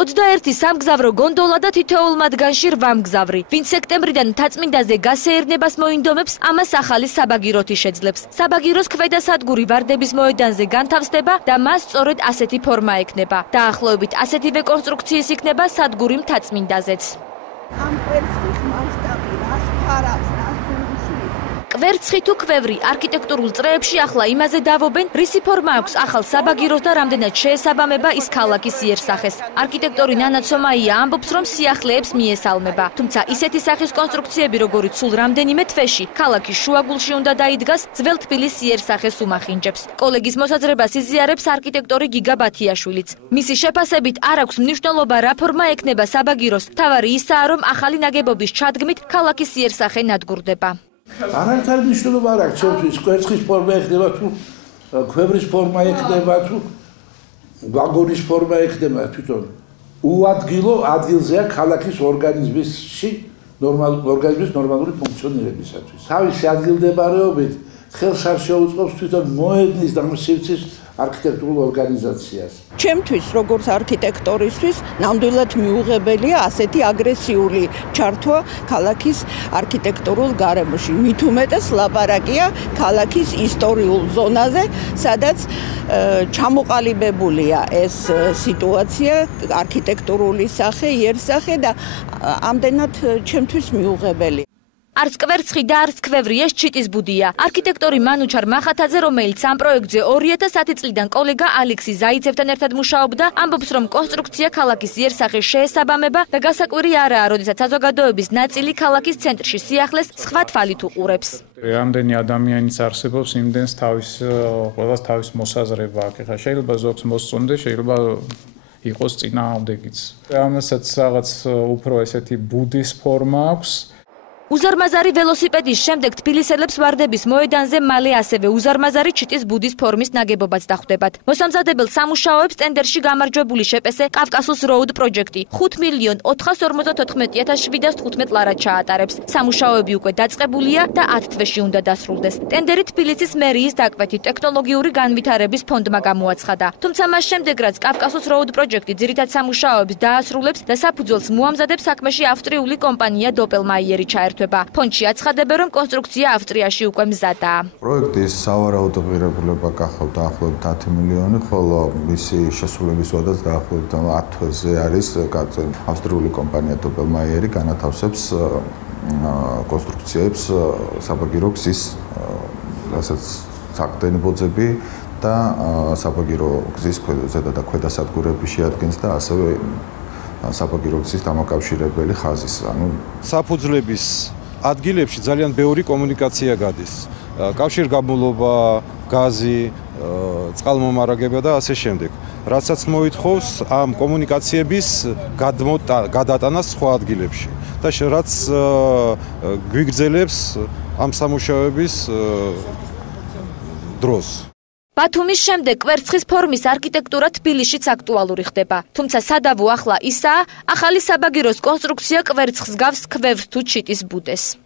21 სამგზავრო გონდოლა და თითოეულ მათგანში 8 მგზავრი. ვინც სექტემბრიდან მთაწმინდაზე გასეირნებას მოინდომებს, ამას ახალი საბაგიროთი შეძლებს. საბაგიროს ქვედა სადგური ვარდების მოედანზე განთავსდება და მას სწორედ ასეთი ფორმა ექნება. დაახლოებით ასეთივე კონსტრუქციის იქნება სადგური მთაწმინდაზეც. ამ კვერცხის მასშტაბი რას ფარავს, რას უნდიშია? კვერცხი თუ ქვევრი არქიტექტურულ წრეებში ახლა იმაზე დავობენ, რისი ფორმა აქვს ახალ საბაგიროს და რამდენად შეესაბამება ის ქალაქის იერსახეს. არქიტექტორი ნანა ცომაია ამბობს, რომ სიახლეებს მიესალმება. თუმცა ისეთი სახის კონსტრუქციები, როგორიც სულ რამდენიმე თვეში ქალაქის შუაგულში უნდა დაიდგას, ძველ თბილისის იერსახეს უმახინჯებს. კოლეგის მოსაზრებას იზიარებს არქიტექტორი გიგა ბათიაშვილიც. მისი შეფასებით არ აქვს მნიშვნელობა, რა ფორმა ექნება საბაგიროს. მთავარი ისაა, რომ ახალი ნაგებობის ჩადგმით ქალაქის იერსახე ნადგურდება. არანაირი მნიშვნელობა არ აქვს ჩემთვის, კვერცხის ფორმა ექნება თუ ქვევრის ფორმა ექნება თუ ვაგონის ფორმა ექნება თვითონ. უადგილო ადგილზეა ქალაქის ორგანიზმში ნორმალური ფუნქციონირებისათვის. თავისი ადგილმდებარეობით ხელს არ შეუწყობს თვითონ მოედნის და სივრცის არქიტექტურულ ორგანიზაციას. ჩემთვის, როგორც არქიტექტორისთვის, ნამდვილად მიუღებელია ასეთი აგრესიული ჩართვა ქალაქის არქიტექტურულ გარემოში. მით უმეტეს ლაპარაკია ქალაქის ისტორიულ ზონაზე, სადაც ჩამოყალიბებულია ეს სიტუაცია, არქიტექტურული სახე, იერსახე და ამდენად ჩემთვის მიუღებელი. არც კვერცხი და არც ქვევრი ეს ჩიტის ბუდია. არქიტექტორი მანუჩარ მახათაძე, რომელიც ამ პროექტზე 2010 წლიდან კოლეგა ალექსი ზაიცევთან ერთად მუშაობდა, ამბობს, რომ კონსტრუქცია ქალაქის იერსახეს შეესაბამება და გასაკვირი არაა, როდესაც საზოგადოების ნაწილი ქალაქის ცენტრში სიახლეს სხვა თვალით უყურებს. რამდენი ადამიანიც არსებობს, იმდენს ყველას თავის მოსაზრება აქვს. ხა შეიძლება ზოგს მოსწონდეს, შეიძლება იყოს წინააღმდეგიც. ამასაც რაღაც უფრო ესეთი ბუდის ფორმა აქვს. უზარმაზარი ველოსიპედის შემდეგ თბილისელებს ვარდების მოედანზე მალე ასევე უზარმაზარი ჩიტის ბუდის ფორმის ნაგებობაც დახვდებათ. მოსამზადებელ სამუშაოებს ტენდერში გამარჯვებული შეპესე კავკასუს როუდ პროჯექტი 5,94,715 ლარად ჩაატარებს. სამუშაოები უკვე დაწყებულია და 10 თვეში უნდა დასრულდეს. ტენდერი თბილისის მერიის დაკვეთით ტექნოლოგიური განვითარების ფონდმა გამოაცხადა. თუმცა მას შემდეგ, რაც კავკასუს როუდ პროჯექტი ძირითად სამუშაოებს დაასრულებს და საფუძველს მოამზადებს, საქმეში ავსტრიული კომპანია დოპელმაიერი ჩაერთვება. ფონდში აცხადებენ, რომ კონსტრუქცია ავსტრიაში უკვე მზადაა. პროექტის სავარაუდო ღირებულება გახავთ დაახლოებით 10 მილიონი, ხოლო მისი შესრულების ვადაც დაახლოებით 10 თვეზე არის. ავსტრიული კომპანია დოპელმაიერი განათავსებს კონსტრუქციებს საბაგირო გზის, რასაც საყრდენი ბოძები და საბაგირო გზის ზედა და ქვედა სადგურები შეადგენს და ასევე საბაგირო გზის დამაკავშირებელი ხაზის. საფუძვლების ადგილებში ძალიან ბევრი კომუნიკაცია გადის. კავშირგაბმულობა, გაზი, წყალმომარაგება და ასე შემდეგ. რასაც მოითხოვს ამ კომუნიკაციების გადატანას სხვა ადგილებში და რაც გვიგრძელებს ამ სამუშაოების დროს. ბათუმის შემდეგ კვერცხის ფორმის არქიტექტურა თბილისშიც აქტუალური ხდება. თუმცა სადავო ახლა ისაა, ახალი საბაგიროს კონსტრუქცია კვერცხს გავს ქვევს თუ ჩიტის ბუდეს.